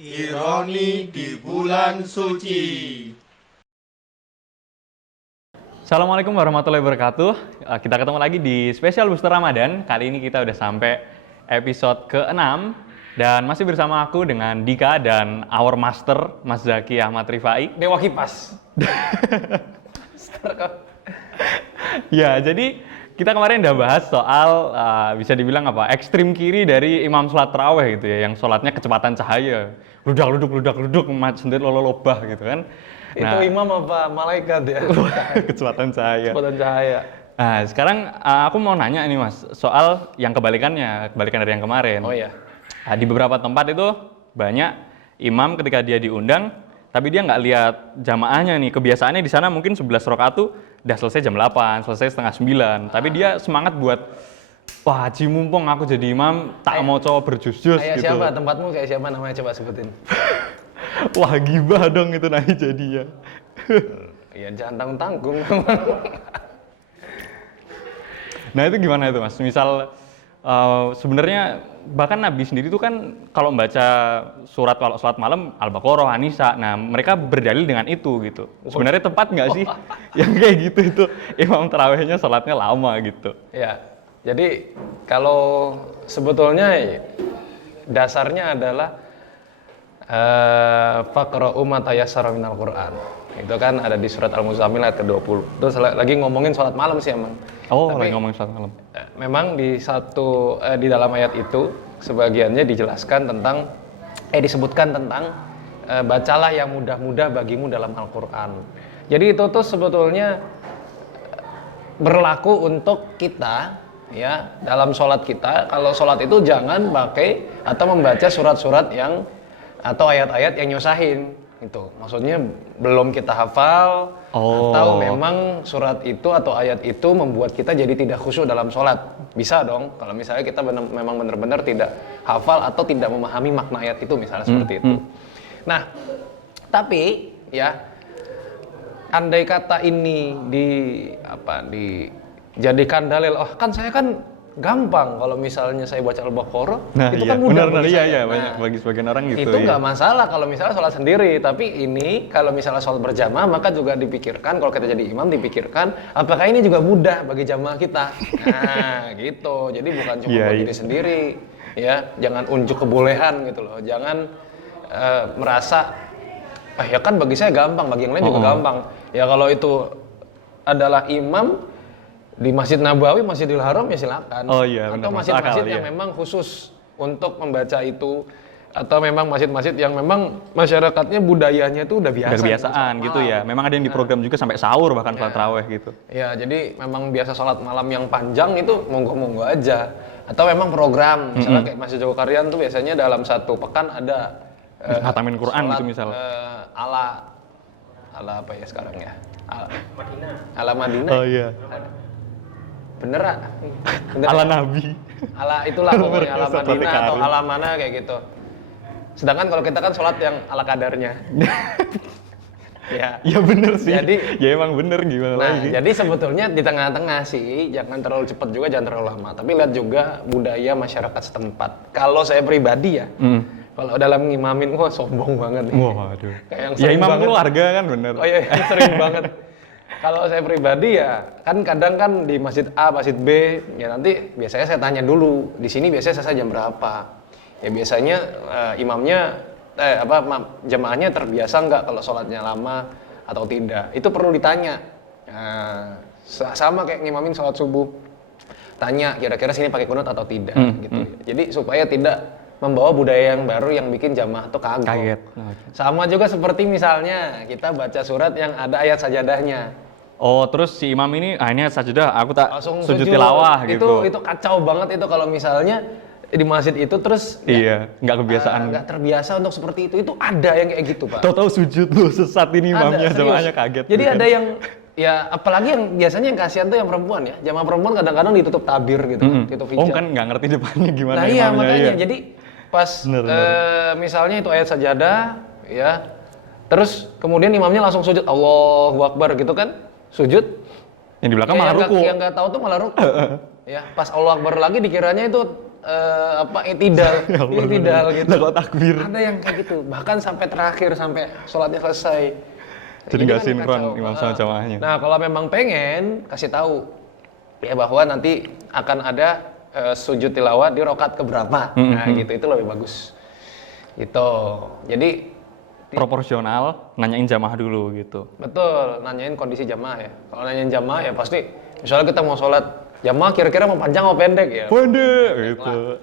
Ironi di bulan suci. Assalamualaikum warahmatullahi wabarakatuh. Kita ketemu lagi di spesial Booster Ramadan. Kali ini kita udah sampai episode ke-6 dan masih bersama aku dengan Dika dan our master Mas Zaki Ahmad Rifai. Dewa kipas. Ya, jadi kita kemarin udah bahas soal bisa dibilang apa? Ekstrim kiri dari imam sholat tarawih gitu ya, yang sholatnya kecepatan cahaya. Ludak-luduk, sendiri lolobah gitu kan. Itu imam apa malaikat ya? Kecepatan cahaya. Kecepatan cahaya. Nah, sekarang aku mau nanya ini Mas, soal yang kebalikan dari yang kemarin. Oh iya. Di beberapa tempat itu banyak imam ketika dia diundang, tapi dia nggak lihat jamaahnya nih. Kebiasaannya di sana mungkin 11 rakaat tuh udah selesai jam 8, selesai setengah 9. Tapi dia semangat buat, wah haji mumpung aku jadi imam, tak mau coba berjus-jus Kayak gitu. siapa? Tempatmu kayak siapa namanya? Coba sebutin. Wah gibah dong itu nanti jadinya. Ya jangan tanggung-tanggung. Nah itu gimana itu Mas? Misal sebenarnya bahkan Nabi sendiri tuh kan kalau membaca surat kalau sholat malam Al-Baqarah, An-Nisa, nah mereka berdalil dengan itu gitu. Sebenarnya tepat nggak sih yang kayak gitu itu imam tarawihnya sholatnya lama gitu? Ya, jadi kalau sebetulnya dasarnya adalah faqra'u ma tayassara minal Qur'an. Itu kan ada di surat Al-Muzammil ayat ke-20. Terus lagi ngomongin sholat malam sih emang. Oh, Tapi lagi ngomongin sholat malam. Memang di dalam ayat itu sebagiannya dijelaskan tentang disebutkan tentang bacalah yang mudah-mudah bagimu dalam Al-Qur'an. Jadi itu tuh sebetulnya berlaku untuk kita ya dalam sholat kita. Kalau sholat itu jangan pakai atau membaca surat-surat yang atau ayat-ayat yang nyusahin. Itu maksudnya belum kita hafal atau memang surat itu atau ayat itu membuat kita jadi tidak khusyuk dalam sholat. Bisa dong kalau misalnya kita memang benar-benar tidak hafal atau tidak memahami makna ayat itu misalnya seperti itu. Nah tapi ya andai kata ini dijadikan dalil, oh kan saya kan gampang kalau misalnya saya baca Al-Baqarah, itu kan mudah bagi saya. Iya, banyak bagi sebagian orang gitu. Itu nggak masalah kalau misalnya sholat sendiri, tapi ini kalau misalnya sholat berjamaah maka juga dipikirkan, kalau kita jadi imam dipikirkan apakah ini juga mudah bagi jamaah kita. Nah gitu, jadi bukan cuma buat diri sendiri ya, jangan unjuk kebolehan gitu loh, jangan merasa ya kan bagi saya gampang, bagi yang lain juga gampang. Ya kalau itu adalah imam di Masjid Nabawi, Masjidil Haram ya silakan. Oh iya, atau masjid-masjid yang memang khusus untuk membaca itu, atau memang masjid-masjid yang memang masyarakatnya budayanya itu udah biasa. Kebiasaan gitu ya. Memang ada yang diprogram juga sampai sahur bahkan sholat tarawih gitu. Ya, jadi memang biasa sholat malam yang panjang itu monggo-monggo aja. Atau memang program, misalnya kayak Masjid Jogokarian tuh biasanya dalam satu pekan ada Hatamin Quran sholat, gitu misalnya. ala apa ya sekarang ya? Ala Madinah. Oh iya. Bener Ala Nabi. Ala itulah pokoknya ala Madinah atau ala mana kayak gitu. Sedangkan kalau kita kan sholat yang ala kadarnya. Ya bener sih. Jadi ya emang bener gimana lagi. jadi sebetulnya di tengah-tengah sih, jangan terlalu cepat juga, jangan terlalu lama. Tapi lihat juga budaya masyarakat setempat. Kalau saya pribadi ya, kalau dalam ngimamin, wah sombong banget nih. Waduh. Ya imam keluarga kan bener. Oh iya, sering banget. Kalau saya pribadi ya, kan kadang kan di masjid A, masjid B, ya nanti biasanya saya tanya dulu, di sini biasanya selesai jam berapa? Ya biasanya imamnya, jemaahnya terbiasa nggak kalau sholatnya lama atau tidak? Itu perlu ditanya. Sama kayak ngimamin sholat subuh, tanya kira-kira sini pakai kunut atau tidak, gitu. Jadi supaya tidak membawa budaya yang baru yang bikin jamaah tuh kaget. Sama juga seperti misalnya kita baca surat yang ada ayat sajadahnya. Oh, terus si imam ini, ini sajadah, aku tak Langsung sujud tilawah gitu. Itu kacau banget itu kalau misalnya di masjid itu terus nggak kebiasaan. Nggak terbiasa untuk seperti itu. Itu ada yang kayak gitu, Pak. Tahu-tahu sujud lu sesat ini imamnya, Ada, jamaahnya kaget. Jadi gitu ada yang ya apalagi yang biasanya yang kasihan tuh yang perempuan ya. Jamaah perempuan kadang-kadang ditutup tabir gitu, ditutup hijab. kan nggak ngerti depannya gimana Nah iya imamnya. makanya. Jadi pas misalnya itu ayat sajadah ya. Terus kemudian imamnya langsung sujud, Allahu Akbar gitu kan. Sujud. Yang di belakang malah ruku. Yang nggak tahu tuh malah ruku. Ya, pas Allah Akbar lagi dikiranya itu itidal, Ya Allah, itidal gitu. lah kok takbir? Ada yang kayak gitu, bahkan sampai terakhir sampai sholatnya selesai. Jadi Ini nggak kan sinkron kacau. imam sama jamaahnya. Nah, kalau memang pengen kasih tahu ya bahwa nanti akan ada sujud tilawah di rokat keberapa. Nah, gitu itu lebih bagus. Gitu. Jadi Proporsional, nanyain jamaah dulu gitu. betul, nanyain kondisi jamaah ya. Kalau nanyain jamaah ya pasti misalnya kita mau sholat jamaah kira-kira mau panjang mau pendek ya. Pendek gitu.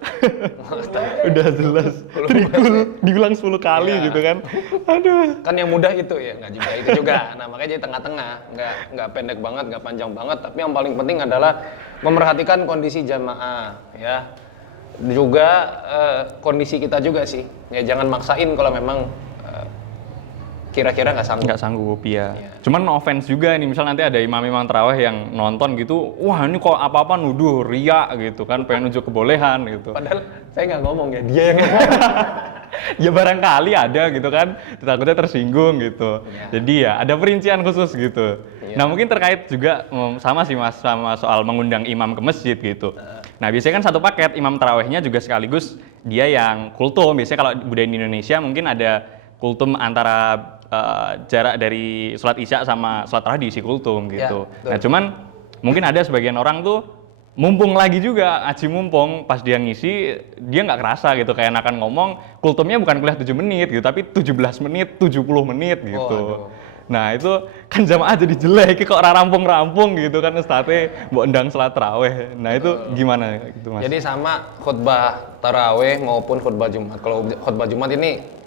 Udah jelas. Diulang 10 kali Iya. gitu kan. Aduh. Kan yang mudah itu ya, nggak juga itu juga. Nah, makanya jadi tengah-tengah, nggak pendek banget, nggak panjang banget, tapi yang paling penting adalah memerhatikan kondisi jamaah ya. Juga kondisi kita juga sih. Ya jangan maksain kalau memang kira-kira nggak sanggup. Nggak sanggup ya. Cuman no offense juga nih, misal nanti ada imam-imam taraweh yang nonton gitu, wah ini kok apa-apa nuduh ria gitu kan, pengen nunjuk kebolehan gitu. Padahal saya nggak ngomong ya, dia yang ngomong. Ya barangkali ada gitu kan, takutnya tersinggung gitu. Iya. Jadi ya ada perincian khusus gitu. Nah mungkin terkait juga sama sih mas, sama soal mengundang imam ke masjid gitu. Nah biasanya kan satu paket, imam tarawehnya juga sekaligus dia yang kultum. Biasanya kalau budaya di Indonesia mungkin ada kultum antara jarak dari sholat isya sama sholat tarawih diisi kultum gitu. Ya, Nah cuman mungkin ada sebagian orang tuh mumpung lagi juga, aji mumpung pas dia ngisi dia nggak kerasa gitu, kayak enakan ngomong kultumnya bukan kuliah 7 menit gitu, tapi 17 menit, 70 menit gitu. Aduh. Nah itu kan jamaah jadi jelek, kok rampung-rampung gitu kan ustadznya mau endang sholat taraweh. Nah itu gimana gitu mas? Jadi sama khutbah taraweh maupun khutbah Jumat. Kalau khutbah Jumat ini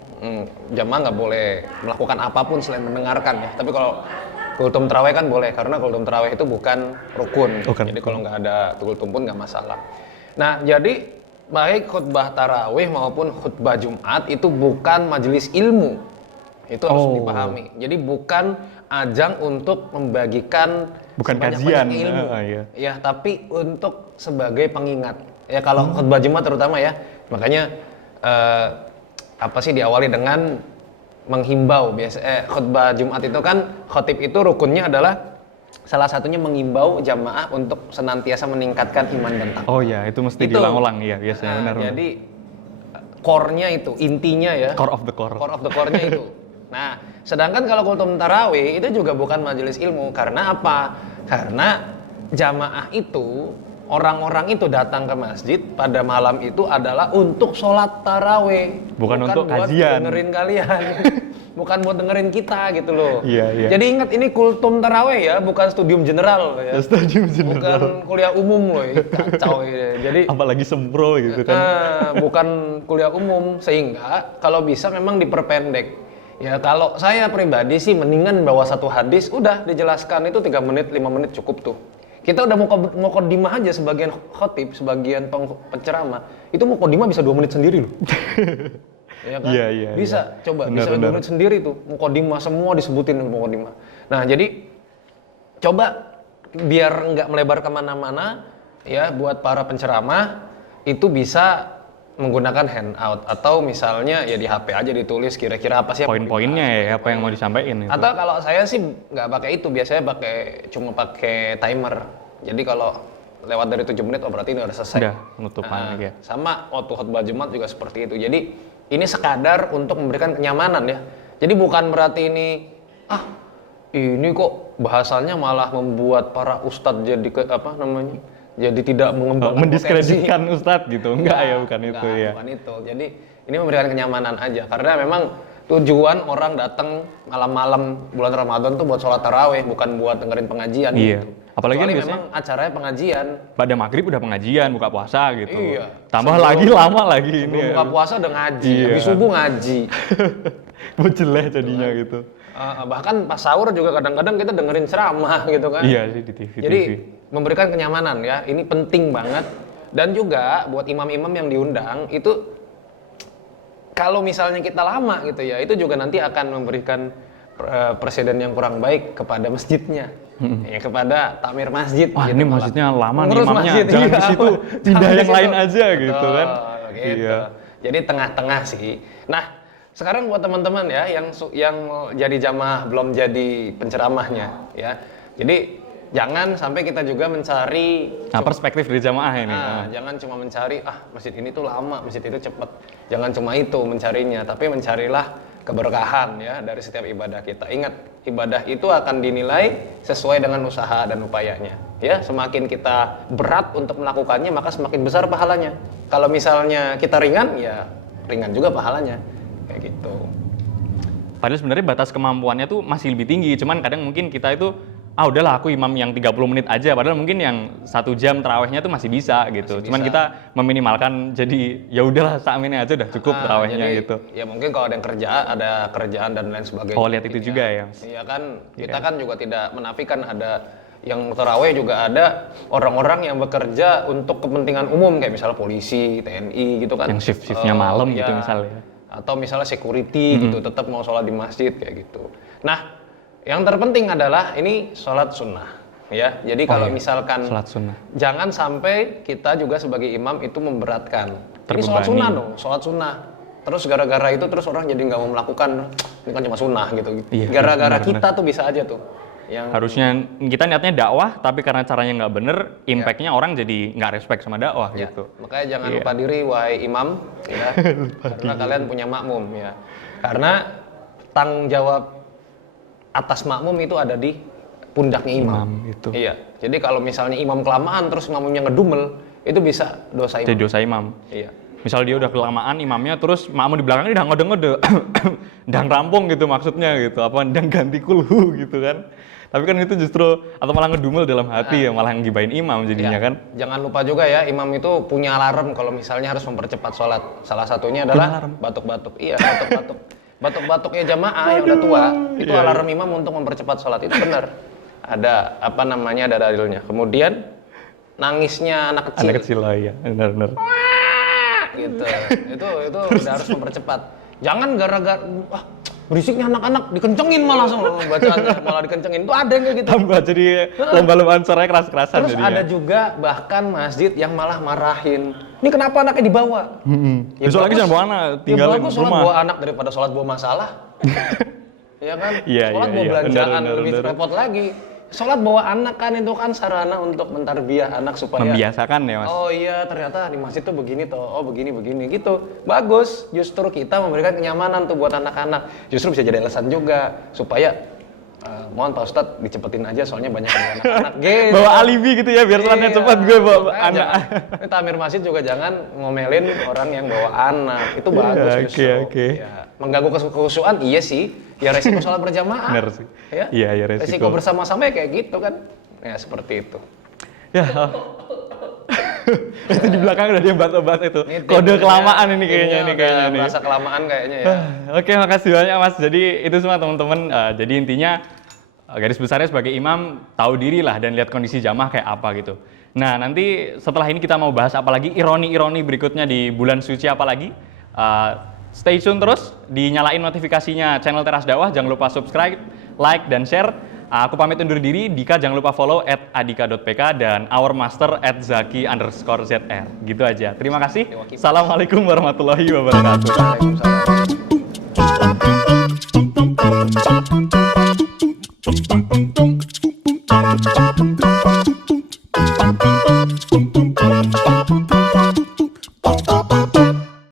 jamaah nggak boleh melakukan apapun selain mendengarkan ya. Tapi kalau kultum taraweh kan boleh, karena kultum taraweh itu bukan rukun. Bukan Jadi rukun. kalau nggak ada kultum pun nggak masalah. Nah jadi baik khutbah taraweh maupun khutbah Jumat itu bukan majelis ilmu. Itu harus Oh. dipahami. Jadi bukan ajang untuk membagikan Bukan sebanyak-banyak kajian. ilmu. Iya. Ya, tapi untuk sebagai pengingat. Ya kalau khutbah Jumat terutama ya. Makanya apa sih diawali dengan menghimbau. Khutbah Jumat itu kan khotib itu rukunnya adalah salah satunya menghimbau jamaah untuk senantiasa meningkatkan iman dan takwa. Oh ya itu mesti Itu. diulang-ulang ya biasanya Nah, benar. jadi core-nya itu, intinya ya. Core of the core. Core of the core-nya itu. Nah, sedangkan kalau kultum tarawih itu juga bukan majelis ilmu. Karena apa? Karena jamaah itu, orang-orang itu datang ke masjid pada malam itu adalah untuk sholat tarawih. Bukan untuk buat kajian. dengerin kalian. Bukan buat dengerin kita gitu loh. Iya, iya. Jadi ingat ini kultum tarawih ya, bukan studium general ya. Stadium Bukan general. kuliah umum loh, ya. Kacau ya. Jadi Apalagi sempro gitu kan. bukan kuliah umum, sehingga kalau bisa memang diperpendek. Ya kalau saya pribadi sih mendingan bawa satu hadis, udah dijelaskan itu 3 menit, 5 menit cukup tuh. Kita udah mau kodimah aja sebagian khotib, sebagian penceramah, itu mau kodimah bisa 2 menit sendiri loh. Ya kan? Iya, Bisa, iya. coba Benar, bisa 2 benar. menit sendiri tuh, mau kodimah semua disebutin mau kodimah. Nah jadi coba biar nggak melebar kemana-mana ya, buat para penceramah itu bisa menggunakan handout atau misalnya ya di HP aja ditulis kira-kira apa sih yang mau Poin-poinnya dibahas. ya apa yang mau disampaikan gitu. Atau kalau saya sih nggak pakai itu, biasanya cuma pakai timer. Jadi kalau lewat dari 7 menit, oh berarti ini udah selesai. Udah, penutupan ya. Sama waktu khutbah Jumat juga seperti itu. Jadi ini sekadar untuk memberikan kenyamanan ya. Jadi bukan berarti ini kok bahasanya malah membuat para ustadz jadi jadi tidak mengembangkan Mendiskreditkan ustadz gitu. Enggak ya, bukan Enggak, itu ya. bukan itu. Jadi ini memberikan kenyamanan aja. Karena memang tujuan orang datang malam-malam bulan Ramadan tuh buat sholat tarawih, bukan buat dengerin pengajian. Iya. Gitu. Apalagi kan Kecuali biasanya memang acaranya pengajian. pada maghrib udah pengajian, buka puasa gitu. Iya. Tambah Sebelum- lagi lama lagi ini. Sebelum buka puasa udah ngaji, Iya. habis subuh ngaji. Jelek jadinya gitu. Bahkan pas sahur juga kadang-kadang kita dengerin ceramah gitu kan. Iya sih di TV. Jadi memberikan kenyamanan ya, ini penting banget. Dan juga buat imam-imam yang diundang itu kalau misalnya kita lama gitu ya, itu juga nanti akan memberikan presiden yang kurang baik kepada masjidnya. Ya kepada takmir masjid. Wah gitu ini malah. masjidnya lama nih Ngurus imamnya, masjid, jangan iya. ke situ, Jangan pindah ke yang situ. lain aja gitu Betul, kan. gitu. Iya. Jadi tengah-tengah sih. Nah, sekarang buat teman-teman ya yang jadi jamaah belum jadi penceramahnya ya. Jadi jangan sampai kita juga mencari perspektif dari jamaah ini. jangan cuma mencari masjid ini tuh lama, masjid itu cepat. Jangan cuma itu mencarinya, tapi mencarilah keberkahan ya dari setiap ibadah kita. Ingat, ibadah itu akan dinilai sesuai dengan usaha dan upayanya. Ya, semakin kita berat untuk melakukannya, maka semakin besar pahalanya. Kalau misalnya kita ringan, ya ringan juga pahalanya. Kayak gitu. Padahal sebenarnya batas kemampuannya tuh masih lebih tinggi, cuman kadang mungkin kita itu udahlah aku imam yang 30 menit aja, padahal mungkin yang 1 jam tarawihnya tuh masih bisa gitu. Cuman kita meminimalkan, jadi ya udahlah sakmene aja udah cukup tarawihnya gitu. Ya mungkin kalau ada kerjaan dan lain sebagainya. Oh, lihat itu juga ya. Iya kan, kita kan juga tidak menafikan ada yang tarawih, juga ada orang-orang yang bekerja untuk kepentingan umum kayak misalnya polisi, TNI gitu kan. Yang shift-shiftnya malam gitu misalnya. Atau misalnya security gitu, tetap mau sholat di masjid kayak gitu. Nah, yang terpenting adalah ini sholat sunnah, ya. Jadi kalau misalkan sholat sunnah, jangan sampai kita juga sebagai imam itu memberatkan. Terbebani. Ini sholat sunnah dong, sholat sunnah. Terus gara-gara itu terus orang jadi nggak mau melakukan, ini kan cuma sunnah gitu. Iya, gara-gara benar, kita tuh bisa aja tuh. Yang harusnya kita niatnya dakwah, tapi karena caranya nggak bener, impactnya orang jadi nggak respect sama dakwah gitu. Makanya jangan lupa diri, wahai imam, ya. Karena kalian punya makmum, ya. Karena tanggung jawab atas makmum itu ada di pundaknya imam. Itu. Iya. Jadi kalau misalnya imam kelamaan terus makmumnya ngedumel, itu bisa dosa imam. Jadi dosa imam. Iya. Misal dia udah kelamaan imamnya, terus makmum di belakangnya udah ngode-ngode, ndang rampung gitu maksudnya gitu, apa ndang ganti kulhu gitu kan. Tapi kan itu justru, atau malah ngedumel dalam hati ya, malah ngibain imam jadinya kan. Jangan lupa juga ya, imam itu punya alarm kalau misalnya harus mempercepat sholat. Salah satunya adalah batuk-batuk. Iya, batuk-batuk. Batuk-batuknya jamaah yang udah tua, itu alarm imam untuk mempercepat sholat, itu benar. Ada ada dalilnya. Kemudian nangisnya anak kecil. Anak kecil lah ya, benar-benar. Gitu. Itu udah harus mempercepat. Jangan gara-gara berisiknya anak-anak dikencengin malah bacaannya, malah dikencengin. Itu ada yang kayak gitu. Tambah jadi lomba-lombaan suaranya keras-kerasan. Terus jadinya. Ada juga bahkan masjid yang malah marahin. Ini kenapa anaknya dibawa? Ya besok lagi jangan bawa anak, tinggalin rumah. Sholat bawa anak daripada sholat bawa masalah. Iya kan? Sholat bawa belanjaan lebih repot lagi. Sholat bawa anak kan itu kan sarana untuk mentarbiyah anak supaya membiasakan ya mas. Oh iya ternyata di masjid tuh begini toh, oh begini gitu. Bagus, justru kita memberikan kenyamanan tuh buat anak-anak. Justru bisa jadi alasan juga supaya mohon Pak Ustadz dicepetin aja soalnya banyak anak-anak. Gitu. Bawa alibi gitu ya biar sholatnya cepat gue bawa anak. Ini tamir masjid juga jangan ngomelin orang yang bawa anak. Itu bagus justru. Ya, mengganggu kekhusyuan iya sih. Ya resiko sholat berjamaah. Benar sih. Ya? Iya resiko bersama-sama ya kayak gitu kan. Ya seperti itu. Ya. Itu di belakang udah dia obat-obat itu. Kode kelamaan ini kayaknya nih. Merasa kelamaan kayaknya ya. Oke, makasih banyak Mas. Jadi itu semua teman-teman. Jadi intinya garis besarnya sebagai imam tahu diri lah dan lihat kondisi jamaah kayak apa gitu. Nah, nanti setelah ini kita mau bahas apa lagi, ironi-ironi berikutnya di bulan suci apa lagi. Stay tune terus, dinyalain notifikasinya channel Teras Dakwah, jangan lupa subscribe, like, dan share. Aku pamit undur diri, Dika jangan lupa follow @adika.pk dan our master @zaki_zr. Gitu aja, terima kasih. Assalamualaikum warahmatullahi wabarakatuh. Waalaikumsalam.